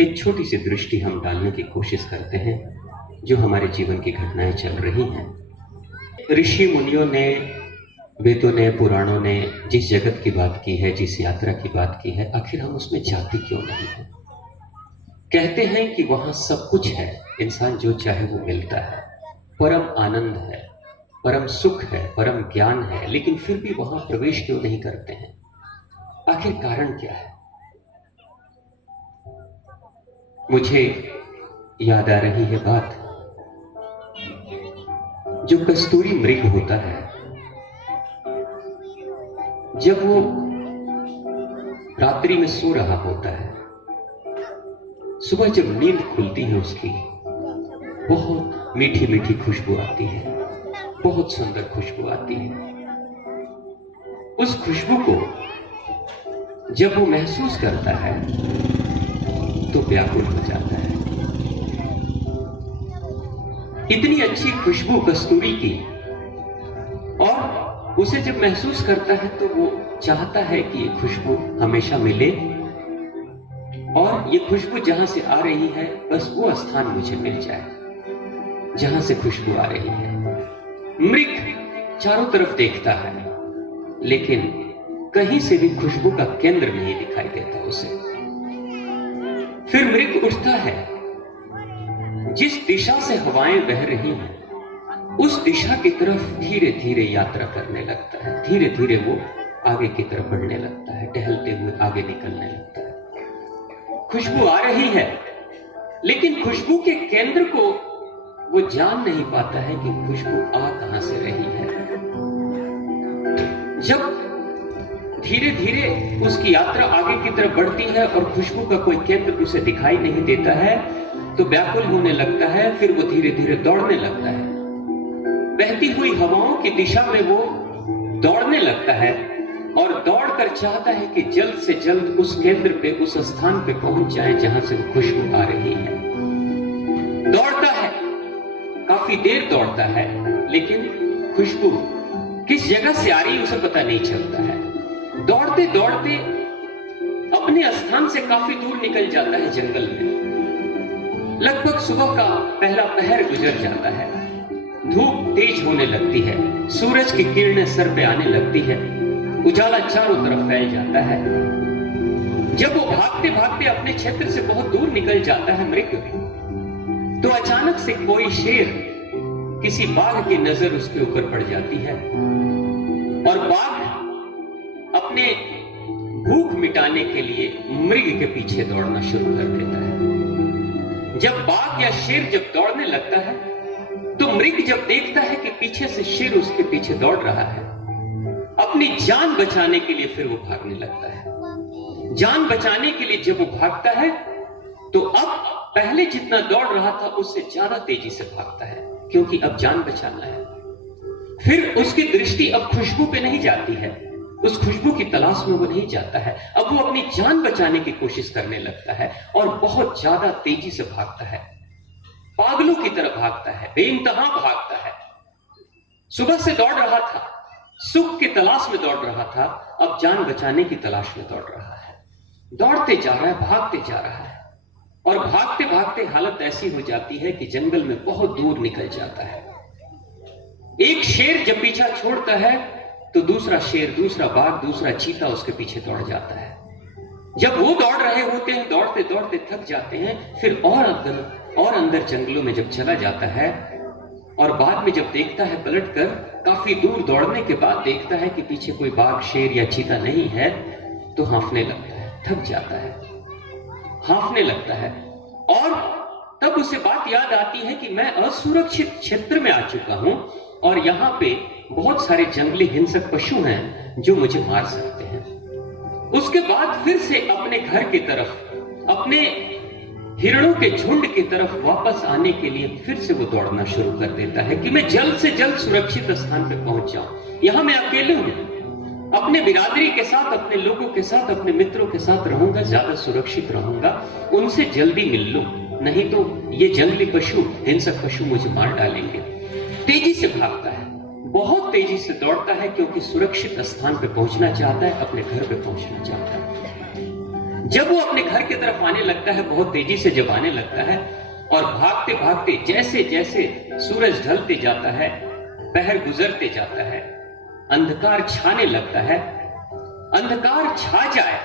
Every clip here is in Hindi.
एक छोटी सी दृष्टि हम डालने की कोशिश करते हैं जो हमारे जीवन की घटनाएं चल रही हैं। ऋषि मुनियों ने, वेदों ने, पुराणों ने जिस जगत की बात की है, जिस यात्रा की बात की है, आखिर हम उसमें जाते क्यों नहीं हैं? कहते हैं कि वहां सब कुछ है, इंसान जो चाहे वो मिलता है, परम आनंद है, परम सुख है, परम ज्ञान है, लेकिन फिर भी वहां प्रवेश क्यों नहीं करते हैं? आखिर कारण क्या है? मुझे याद आ रही है बात, जो कस्तूरी मृग होता है, जब वो रात्रि में सो रहा होता है, सुबह जब नींद खुलती है उसकी, बहुत मीठी मीठी खुशबू आती है, बहुत सुंदर खुशबू आती है। उस खुशबू को जब वो महसूस करता है तो व्याकुल हो जाता है। इतनी अच्छी खुशबू कस्तूरी की, और उसे जब महसूस करता है तो वो चाहता है कि ये खुशबू हमेशा मिले, और ये खुशबू जहां से आ रही है बस वो स्थान मुझे मिल जाए जहां से खुशबू आ रही है। मृग चारों तरफ देखता है, लेकिन कहीं से भी खुशबू का केंद्र नहीं दिखाई देता उसे। फिर मृग उठता है, जिस दिशा से हवाएं बह रही हैं उस दिशा की तरफ धीरे धीरे यात्रा करने लगता है। धीरे धीरे वो आगे की तरफ बढ़ने लगता है, टहलते हुए आगे निकलने लगता है। खुशबू आ रही है, लेकिन खुशबू के केंद्र को वो जान नहीं पाता है कि खुशबू आ कहां से रही है। जब धीरे धीरे उसकी यात्रा आगे की तरफ बढ़ती है और खुशबू का कोई केंद्र उसे दिखाई नहीं देता है तो व्याकुल होने लगता है। फिर वो धीरे धीरे दौड़ने लगता है, बहती हुई हवाओं की दिशा में वो दौड़ने लगता है, और दौड़कर चाहता है कि जल्द से जल्द उस केंद्र पे, उस स्थान पे पहुंच जाए जहां से वो खुशबू आ रही है। दौड़ता है, काफी देर दौड़ता है, लेकिन खुशबू किस जगह से आ रही है उसे पता नहीं चलता है। दौड़ते दौड़ते अपने स्थान से काफी दूर निकल जाता है जंगल में। लगभग सुबह का पहला पहर गुजर जाता है, धूप तेज होने लगती है, सूरज की किरणें सर पे आने लगती है, उजाला चारों तरफ फैल जाता है। जब वो भागते भागते अपने क्षेत्र से बहुत दूर निकल जाता है मृग, तो अचानक से कोई शेर, किसी बाघ की नजर उसके ऊपर पड़ जाती है, और बाघ अपने भूख मिटाने के लिए मृग के पीछे दौड़ना शुरू कर देता है। जब बाघ या शेर जब दौड़ने लगता है तो मृग जब देखता है कि पीछे से शेर उसके पीछे दौड़ रहा है, अपनी जान बचाने के लिए फिर वो भागने लगता है। जान बचाने के लिए जब वो भागता है तो अब पहले जितना दौड़ रहा था उससे ज्यादा तेजी से भागता है, क्योंकि अब जान बचाना है। फिर उसकी दृष्टि अब खुशबू पे नहीं जाती है, उस खुशबू की तलाश में वो नहीं जाता है। अब वो अपनी जान बचाने की कोशिश करने लगता है और बहुत ज्यादा तेजी से भागता है, पागलों की तरह भागता है, बेइंतहा भागता है। सुबह से दौड़ रहा था, सुख की तलाश में दौड़ रहा था, अब जान बचाने की तलाश में दौड़ रहा है। दौड़ते जा रहा है, भागते जा रहा है, और भागते भागते हालत ऐसी हो जाती है कि जंगल में बहुत दूर निकल जाता है। एक शेर जब पीछा छोड़ता है तो दूसरा शेर, दूसरा बाघ, दूसरा चीता उसके पीछे दौड़ जाता है। जब वो दौड़ रहे होते हैं, दौड़ते दौड़ते थक जाते हैं, फिर और अंदर जंगलों में जब चला जाता है, और बाद में जब देखता है पलटकर, काफी दूर दौड़ने के बाद देखता है कि पीछे कोई बाघ, शेर या चीता नहीं है, तो हांफने लगता है, थक जाता है, हांफने लगता है। और तब उसे बात याद आती है कि मैं असुरक्षित क्षेत्र में आ चुका हूं, और यहां पे बहुत सारे जंगली हिंसक पशु हैं जो मुझे मार सकते हैं। उसके बाद फिर से अपने घर की तरफ, अपने हिरणों के झुंड की तरफ वापस आने के लिए फिर से वो दौड़ना शुरू कर देता है कि मैं जल्द से जल्द सुरक्षित स्थान पर पहुंच जाऊं। यहां मैं अकेले हूं, अपने बिरादरी के साथ, अपने लोगों के साथ, अपने मित्रों के साथ रहूंगा, ज्यादा सुरक्षित रहूंगा, उनसे जल्दी मिल लूं, नहीं तो ये जंगली पशु, हिंसक पशु मुझे मार डालेंगे। तेजी से भागता है, बहुत तेजी से दौड़ता है, क्योंकि सुरक्षित स्थान पर पहुंचना चाहता है, अपने घर पे पहुंचना चाहता है। जब वो अपने घर की तरफ आने लगता है, बहुत तेजी से जब आने लगता है, और भागते भागते जैसे जैसे सूरज ढलते जाता है, पहर गुजरते जाता है, अंधकार छाने लगता है, अंधकार छा जाए,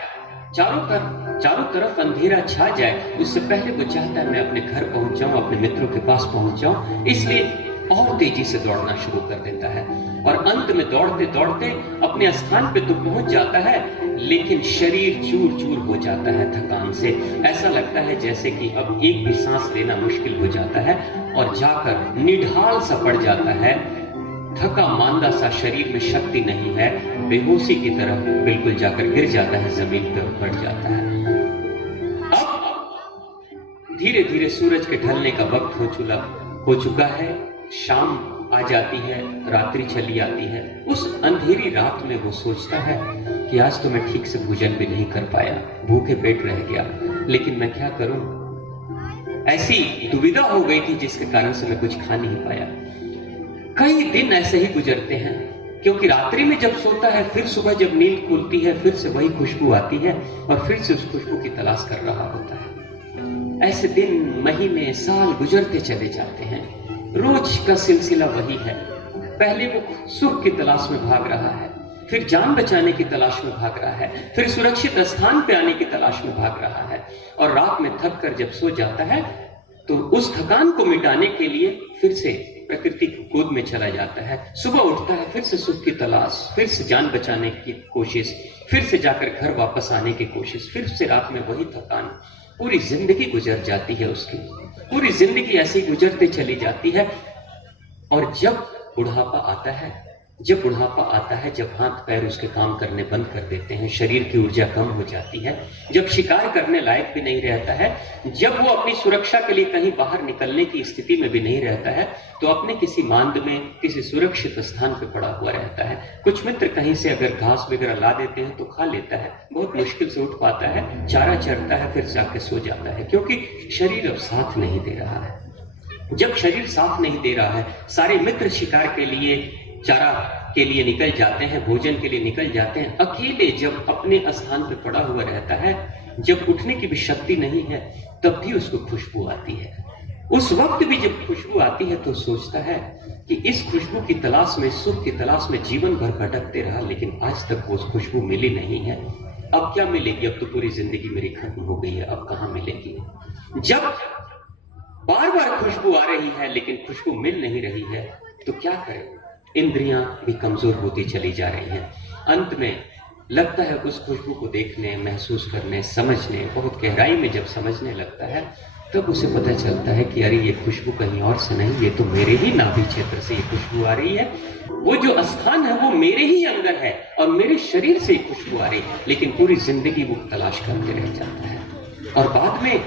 चारों तरफ अंधेरा छा जाए, उससे पहले वो चाहता है मैं अपने घर पहुंच जाऊं, अपने मित्रों के पास पहुंच जाऊं, इसलिए और तेजी से दौड़ना शुरू कर देता है। और अंत में दौड़ते दौड़ते अपने स्थान पे तो पहुंच जाता है, लेकिन शरीर चूर चूर हो जाता है थकान से। ऐसा लगता है जैसे कि अब एक भी सांस लेना मुश्किल हो जाता है, और जाकर निढाल सा पड़ जाता है, थका मांदा सा, शरीर में शक्ति नहीं है, बेहोशी की तरह बिल्कुल जाकर गिर जाता है, जमीन पर पड़ जाता है। अब धीरे धीरे सूरज के ढलने का वक्त हो चुका है, शाम आ जाती है, रात्रि चली आती है। उस अंधेरी रात में वो सोचता है कि आज तो मैं ठीक से भोजन भी नहीं कर पाया, भूखे पेट रह गया, लेकिन मैं क्या करूं? ऐसी दुविधा हो गई थी जिसके कारण से मैं कुछ खा नहीं पाया। कई दिन ऐसे ही गुजरते हैं, क्योंकि रात्रि में जब सोता है, फिर सुबह जब नींद खुलती है, फिर से वही खुशबू आती है और फिर से उस खुशबू की तलाश कर रहा होता है। ऐसे दिन, महीने, साल गुजरते चले जाते हैं। रोज का सिलसिला वही है। पहले वो सुख की तलाश में भाग रहा है, फिर जान बचाने की तलाश में भाग रहा है, फिर सुरक्षित स्थान पे आने की तलाश में भाग रहा है, और रात में थक कर जब सो जाता है तो उस थकान को मिटाने के लिए फिर से प्रकृति की गोद में चला जाता है। सुबह उठता है, फिर से सुख की तलाश, फिर से जान बचाने की कोशिश, फिर से जाकर घर वापस आने की कोशिश, फिर से रात में वही थकान। पूरी जिंदगी गुजर जाती है उसकी, पूरी जिंदगी ऐसी गुजरते चली जाती है। और जब बुढ़ापा आता है, जब हाथ पैर उसके काम करने बंद कर देते हैं, शरीर की ऊर्जा कम हो जाती है, जब शिकार करने लायक भी नहीं रहता है, जब वो अपनी सुरक्षा के लिए कहीं बाहर निकलने की स्थिति में भी नहीं रहता है, तो अपने किसी मांद में, किसी सुरक्षित स्थान पर पड़ा हुआ रहता है। कुछ मित्र कहीं से अगर घास वगैरह ला देते हैं तो खा लेता है, बहुत मुश्किल से उठ पाता है, चारा चरता है, फिर जाके सो जाता है, क्योंकि शरीर अब साथ नहीं दे रहा है। जब शरीर साथ नहीं दे रहा है, सारे मित्र शिकार के लिए, चारा के लिए निकल जाते हैं, भोजन के लिए निकल जाते हैं, अकेले जब अपने स्थान पर पड़ा हुआ रहता है, जब उठने की भी शक्ति नहीं है, तब भी उसको खुशबू आती है। उस वक्त भी जब खुशबू आती है तो सोचता है कि इस खुशबू की तलाश में, सुख की तलाश में जीवन भर भटकते रहा, लेकिन आज तक वो खुशबू मिली नहीं है। अब क्या मिलेगी? अब तो पूरी जिंदगी मेरी खत्म हो गई है, अब कहां मिलेगी? जब बार बार खुशबू आ रही है लेकिन खुशबू मिल नहीं रही है, तो क्या करें? इंद्रियां भी कमजोर होती चली जा रही हैं। अंत में लगता है उस खुशबू को देखने, महसूस करने, समझने, बहुत गहराई में जब समझने लगता है, तब उसे पता चलता है कि अरे ये खुशबू कहीं और से नहीं, ये तो मेरे ही नाभि क्षेत्र से ये खुशबू आ रही है। वो जो स्थान है वो मेरे ही अंदर है और मेरे शरीर से ही खुशबू आ रही है, लेकिन पूरी जिंदगी वो तलाश करते रह जाता है। और बाद में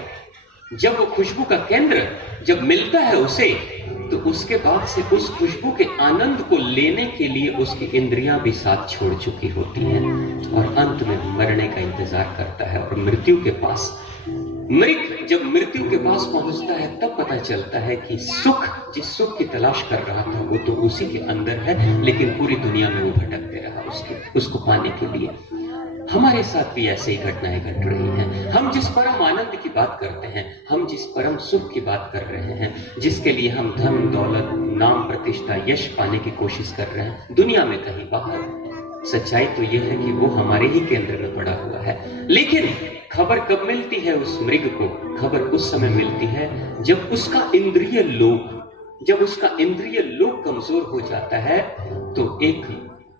जब वो खुशबू का केंद्र जब मिलता है उसे, तो उसके बाद से उस खुशबू के आनंद को लेने के लिए उसकी इंद्रियां भी साथ छोड़ चुकी होती हैं, और अंत में मरने का इंतजार करता है। और मृत्यु के पास, मृत जब मृत्यु के पास पहुंचता है, तब पता चलता है कि सुख, जिस सुख की तलाश कर रहा था वो तो उसी के अंदर है, लेकिन पूरी दुनिया में वो भटकते रहा उसको पाने के लिए। हमारे साथ भी ऐसे ही घटनाएं घट रही हैं। हम जिस परम आनंद की बात करते हैं, हम जिस परम सुख की बात कर रहे हैं, जिसके लिए हम धन, दौलत, नाम, प्रतिष्ठा, यश पाने की कोशिश कर रहे हैं, दुनिया में कहीं बाहर, सच्चाई तो यह है कि वो हमारे ही केंद्र में पड़ा हुआ है। लेकिन खबर कब मिलती है उस मृग को? खबर उस समय मिलती है जब उसका इंद्रिय लोक कमजोर हो जाता है, तो एक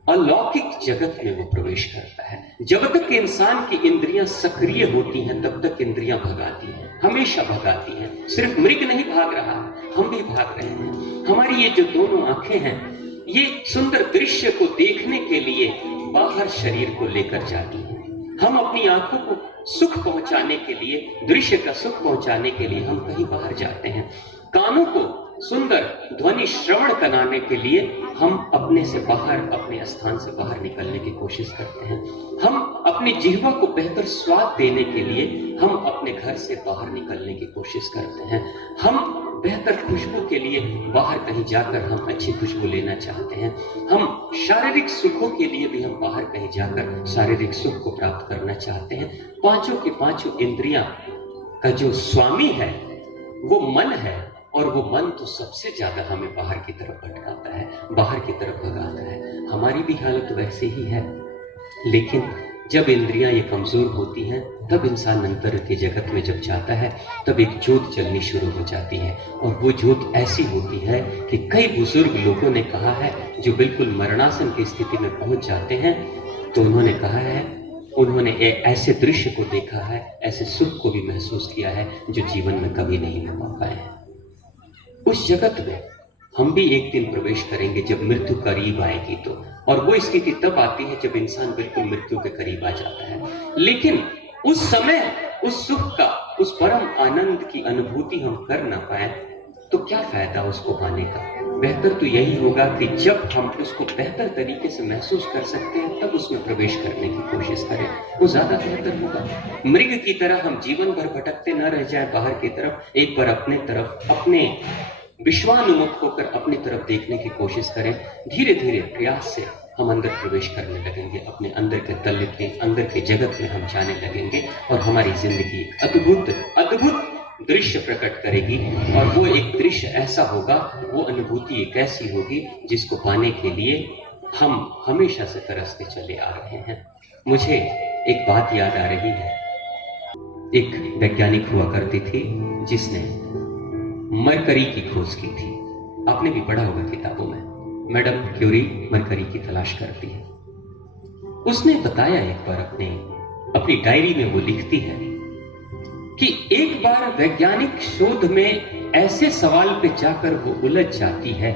अलौकिक जगत में वो प्रवेश करता है। जब तक इंसान की इंद्रियां सक्रिय होती हैं, तब तक इंद्रियां भगाती हैं, हमेशा भगाती हैं। सिर्फ मृग नहीं भाग रहा, हम भी भाग रहे हैं। हमारी ये जो दोनों आंखें हैं, ये सुंदर दृश्य को देखने के लिए बाहर शरीर को लेकर जाती हैं। हम अपनी आंखों को सुख पहुंचाने के लिए, दृश्य का सुख पहुंचाने के लिए हम कहीं बाहर जाते हैं। कानों को सुंदर ध्वनि श्रवण कराने के लिए हम अपने से बाहर, अपने स्थान से बाहर निकलने की कोशिश करते हैं। हम अपनी जिह्वा को बेहतर स्वाद देने के लिए हम अपने घर से बाहर निकलने की कोशिश करते हैं। हम बेहतर खुशबू के लिए बाहर कहीं जाकर हम अच्छी खुशबू लेना चाहते हैं। हम शारीरिक सुखों के लिए भी हम बाहर कहीं जाकर शारीरिक सुख को प्राप्त करना चाहते हैं। पांचों की पांचों इंद्रियां का जो स्वामी है वो मन है, और वो मन तो सबसे ज्यादा हमें बाहर की तरफ भटकाता है, बाहर की तरफ भगाता है। हमारी भी हालत वैसे ही है, लेकिन जब इंद्रियां ये कमजोर होती हैं तब इंसान अंतर के जगत में जब जाता है तब एक ज्योत जलनी शुरू हो जाती है, और वो ज्योत ऐसी होती है कि कई बुजुर्ग लोगों ने कहा है, जो बिल्कुल मरणासन की स्थिति में पहुंच जाते हैं, तो उन्होंने कहा है, उन्होंने ऐसे दृश्य को देखा है, ऐसे सुख को भी महसूस किया है जो जीवन में कभी नहीं पा पाए हैं। उस जगत में हम भी एक दिन प्रवेश करेंगे जब मृत्यु करीब आएगी तो, और वो स्थिति तब आती है जब इंसान बिल्कुल मृत्यु के करीब आ जाता है। लेकिन उस समय उस सुख का, उस परम आनंद की अनुभूति हम कर ना पाए तो क्या फायदा उसको पाने का। बेहतर तो यही होगा कि जब हम उसको बेहतर तरीके से महसूस कर सकते हैं तब उसमें प्रवेश करने की कोशिश करें, वो ज्यादा बेहतर होगा। मृग की तरह हम जीवन भर भटकते न रह जाए बाहर की तरफ, एक बार अपने तरफ, अपने विश्वानुमुख होकर अपनी तरफ देखने की कोशिश करें। धीरे धीरे प्रयास से हम अंदर प्रवेश करने लगेंगे, अपने अंदर के तल के अंदर के जगत में हम जाने लगेंगे, और हमारी जिंदगी अद्भुत अद्भुत दृश्य प्रकट करेगी। और वो एक दृश्य ऐसा होगा, वो अनुभूति एक ऐसी होगी जिसको पाने के लिए हम हमेशा से तरसते चले आ रहे हैं। मुझे एक बात याद आ रही है। एक वैज्ञानिक हुआ करती थी जिसने मरकरी की खोज की थी। आपने भी पढ़ा होगा किताबों में, मैडम क्यूरी मरकरी की तलाश करती है। उसने बताया एक बार अपनी डायरी में वो लिखती है कि एक बार वैज्ञानिक शोध में ऐसे सवाल पे जाकर वो उलझ जाती है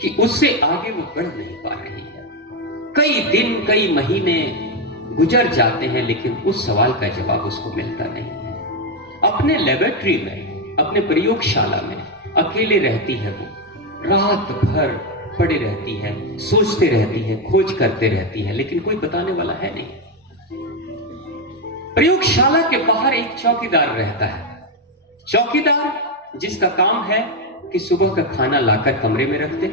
कि उससे आगे वो बढ़ नहीं पा रही है। कई दिन कई महीने गुजर जाते हैं लेकिन उस सवाल का जवाब उसको मिलता नहीं है। अपने लेबोरेटरी में, अपने प्रयोगशाला में अकेले रहती है वो, रात भर पड़े रहती है, सोचते रहती है, खोज करते रहती है, लेकिन कोई बताने वाला है नहीं। प्रयोगशाला के बाहर एक चौकीदार रहता है, चौकीदार जिसका काम है कि सुबह का खाना लाकर कमरे में रख दे,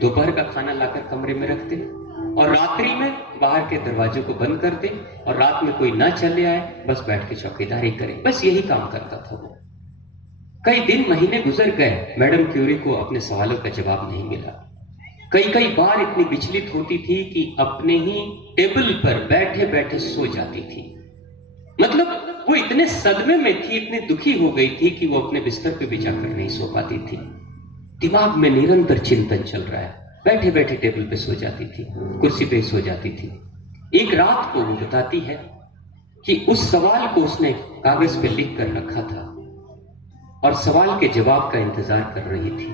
दोपहर का खाना लाकर कमरे में रख दे, और रात्रि में बाहर के दरवाजों को बंद कर दे, और रात में कोई ना चले आए, बस बैठ के चौकीदारी करे। बस यही काम करता था वो। कई दिन महीने गुजर गए, मैडम क्यूरी को अपने सवालों का जवाब नहीं मिला। कई बार इतनी विचलित होती थी कि अपने ही टेबल पर बैठे बैठे सो जाती थी। मतलब वो इतने सदमे में थी, इतनी दुखी हो गई थी कि वो अपने बिस्तर पे भी जाकर नहीं सो पाती थी। दिमाग में निरंतर चिंतन चल रहा है, बैठे बैठे टेबल पे सो जाती थी, कुर्सी पे सो जाती थी। एक रात को वो बताती है कि उस सवाल को उसने कागज पे लिख कर रखा था और सवाल के जवाब का इंतजार कर रही थी,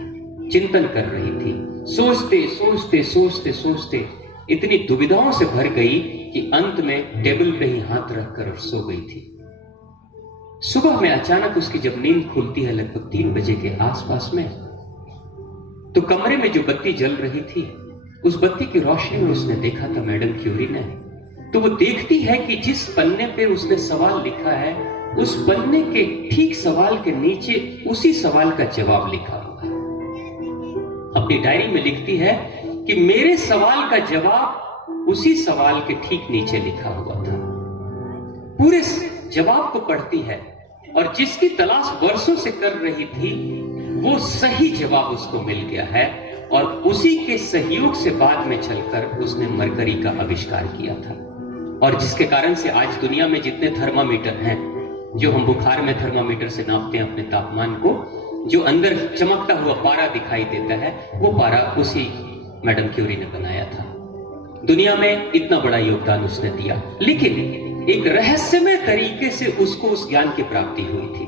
चिंतन कर रही थी। सोचते सोचते सोचते सोचते इतनी दुविधाओं से भर गई कि अंत में टेबल पे ही हाथ रखकर सो गई थी। सुबह में अचानक उसकी जब नींद खुलती है लगभग 3 बजे के आसपास में, तो कमरे में जो बत्ती जल रही थी, उस बत्ती की रोशनी में उसने देखा था मैडम क्यूरी ने। तो वो देखती है कि जिस पन्ने पे उसने सवाल लिखा है, उस पन्ने के ठीक सवाल के नीचे उसी सवाल का जवाब लिखा हुआ है। अपनी डायरी में लिखती है कि मेरे सवाल का जवाब उसी सवाल के ठीक नीचे लिखा हुआ था। पूरे जवाब को पढ़ती है और जिसकी तलाश वर्षों से कर रही थी, वो सही जवाब उसको मिल गया है, और उसी के सहयोग से बाद में चलकर उसने मरकरी का आविष्कार किया था। और जिसके कारण से आज दुनिया में जितने थर्मामीटर हैं, जो हम बुखार में थर्मामीटर से नापते हैं अपने तापमान को, जो अंदर चमकता हुआ पारा दिखाई देता है, वो पारा उसी मैडम क्यूरी ने बनाया था। दुनिया में इतना बड़ा योगदान उसने दिया, लेकिन एक रहस्यमय तरीके से उसको उस ज्ञान की प्राप्ति हुई थी।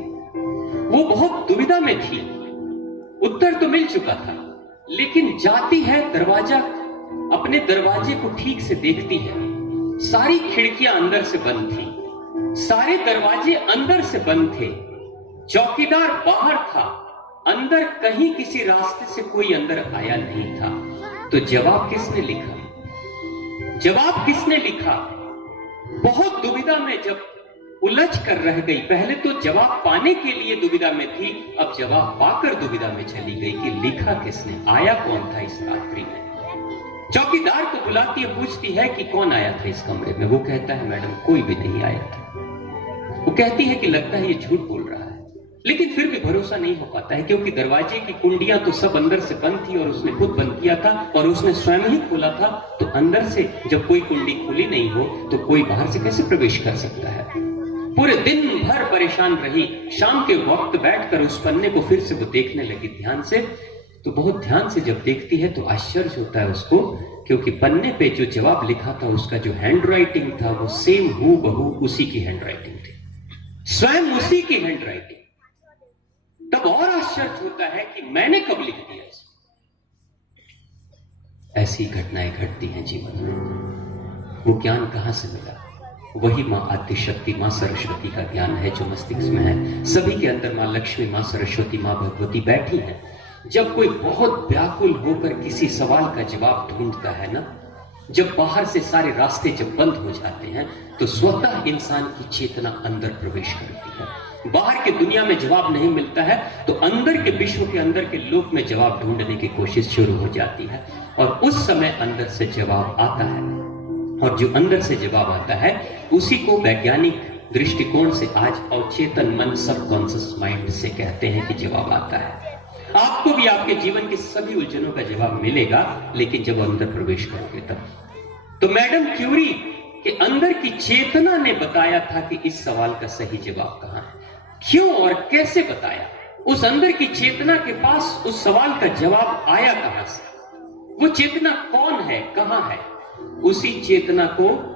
वो बहुत दुविधा में थी, उत्तर तो मिल चुका था, लेकिन जाती है दरवाजा, अपने दरवाजे को ठीक से देखती है, सारी खिड़कियां अंदर से बंद थी, सारे दरवाजे अंदर से बंद थे, चौकीदार बाहर था, अंदर कहीं किसी रास्ते से कोई अंदर आया नहीं था। तो जवाब किसने लिखा? जवाब किसने लिखा? बहुत दुविधा में जब उलझ कर रह गई। पहले तो जवाब पाने के लिए दुविधा में थी, अब जवाब पाकर दुविधा में चली गई कि लिखा किसने, आया कौन था इस रात्रि में। चौकीदार को बुलाती है, पूछती है कि कौन आया था इस कमरे में। वो कहता है मैडम कोई भी नहीं आया था। वो कहती है कि लगता है ये झूठ बोल रहा है, लेकिन फिर भी भरोसा नहीं हो पाता है, क्योंकि दरवाजे की कुंडियां तो सब अंदर से बंद थी और उसने खुद बंद किया था और उसने स्वयं ही खोला था। तो अंदर से जब कोई कुंडी खुली नहीं हो तो कोई बाहर से कैसे प्रवेश कर सकता है। पूरे दिन भर परेशान रही। शाम के वक्त बैठकर उस पन्ने को फिर से वो देखने लगी ध्यान से। तो बहुत ध्यान से जब देखती है तो आश्चर्य होता है उसको, क्योंकि पन्ने पे जो जवाब लिखा था उसका जो हैंड राइटिंग था वो सेम हूबहू उसी की हैंड राइटिंग थी, स्वयं उसी की हैंड राइटिंग। तब और आश्चर्य होता है कि मैंने कब लिख दिया इसको। ऐसी घटनाएं घटती हैं जीवन में। वो ज्ञान कहां से मिला? वही मां आद्यशक्ति, मां सरस्वती का ज्ञान है जो मस्तिष्क में है। सभी के अंदर मां लक्ष्मी, मां सरस्वती, मां भगवती बैठी है। जब कोई बहुत व्याकुल होकर किसी सवाल का जवाब ढूंढता है ना, जब बाहर से सारे रास्ते जब बंद हो जाते हैं तो स्वतः इंसान की चेतना अंदर प्रवेश करती है। बाहर की दुनिया में जवाब नहीं मिलता है तो अंदर के विश्व के अंदर के लोक में जवाब ढूंढने की कोशिश शुरू हो जाती है और उस समय अंदर से जवाब आता है। और जो अंदर से जवाब आता है उसी को वैज्ञानिक दृष्टिकोण से आज अवचेतन मन, सबकॉन्शियस माइंड से कहते हैं कि जवाब आता है। आपको भी आपके जीवन की सभी उलझनों का जवाब मिलेगा, लेकिन जब अंदर प्रवेश करोगे तब। तो मैडम क्यूरी के अंदर की चेतना ने बताया था कि इस सवाल का सही जवाब कहां है। क्यों और कैसे बताया? उस अंदर की चेतना के पास उस सवाल का जवाब आया कहां से? वो चेतना कौन है, कहां है? उसी चेतना को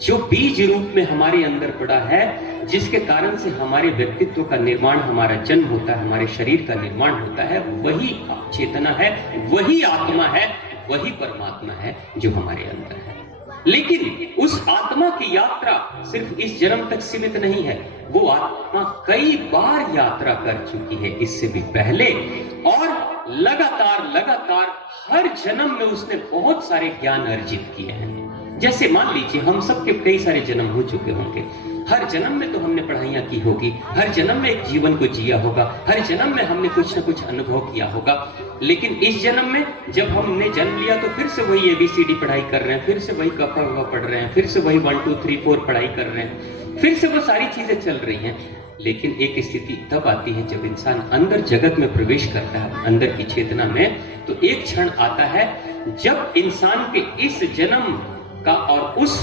जो बीज रूप में हमारे अंदर पड़ा है, जिसके कारण से हमारे व्यक्तित्व का निर्माण, हमारा जन्म होता है, हमारे शरीर का निर्माण होता है, वही चेतना है, वही आत्मा है, वही परमात्मा है जो हमारे अंदर है। लेकिन उस आत्मा की यात्रा सिर्फ इस जन्म तक सीमित नहीं है। वो आत्मा कई बार यात्रा कर चुकी है इससे भी पहले, और लगातार हर जन्म में उसने बहुत सारे ज्ञान अर्जित किए हैं। जैसे मान लीजिए हम सबके कई सारे जन्म हो चुके होंगे। हर जन्म में तो हमने पढ़ाइयां की होगी, हर जन्म में एक जीवन को जिया होगा, हर जन्म में हमने कुछ ना कुछ अनुभव किया होगा। लेकिन इस जन्म में जब हमने जन्म लिया तो फिर से वही ABCD पढ़ाई कर रहे हैं, फिर से वही क ख ग पढ़ रहे हैं, फिर से वही 1 2 3 4 पढ़ाई कर रहे हैं, फिर से वो सारी चीजें चल रही हैं। लेकिन एक स्थिति तब आती है जब इंसान अंदर जगत में प्रवेश करता है, अंदर की चेतना में। तो एक क्षण आता है जब इंसान के इस जन्म का और उस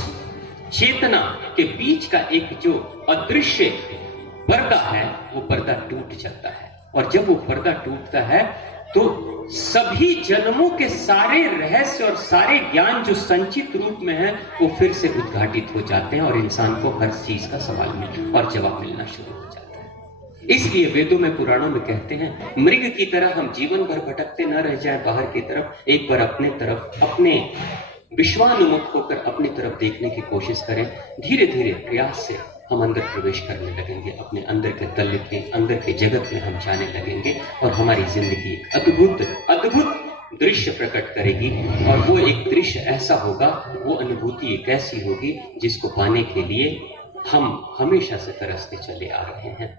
चेतना के बीच का एक जो अदृश्य पर्दा है, वो पर्दा टूट जाता है। और जब वो पर्दा टूटता है तो सभी जन्मों के सारे रहस्य और सारे ज्ञान जो संचित रूप में है वो फिर से उद्घाटित हो जाते हैं और इंसान को हर चीज का सवाल और जवाब मिलना शुरू हो जाता है। इसलिए वेदों में, पुराणों में कहते हैं, मृग की तरह हम जीवन भर भटकते न रह जाए बाहर की तरफ, एक बार अपने तरफ, अपने विश्वानुमुख होकर अपनी तरफ देखने की कोशिश करें। धीरे धीरे प्रयास से हम अंदर प्रवेश करने लगेंगे, अपने अंदर के तल के अंदर के जगत में हम जाने लगेंगे और हमारी जिंदगी एक अद्भुत दृश्य प्रकट करेगी। और वो एक दृश्य ऐसा होगा, वो अनुभूति एक ऐसी होगी जिसको पाने के लिए हम हमेशा से तरसते चले आ रहे हैं।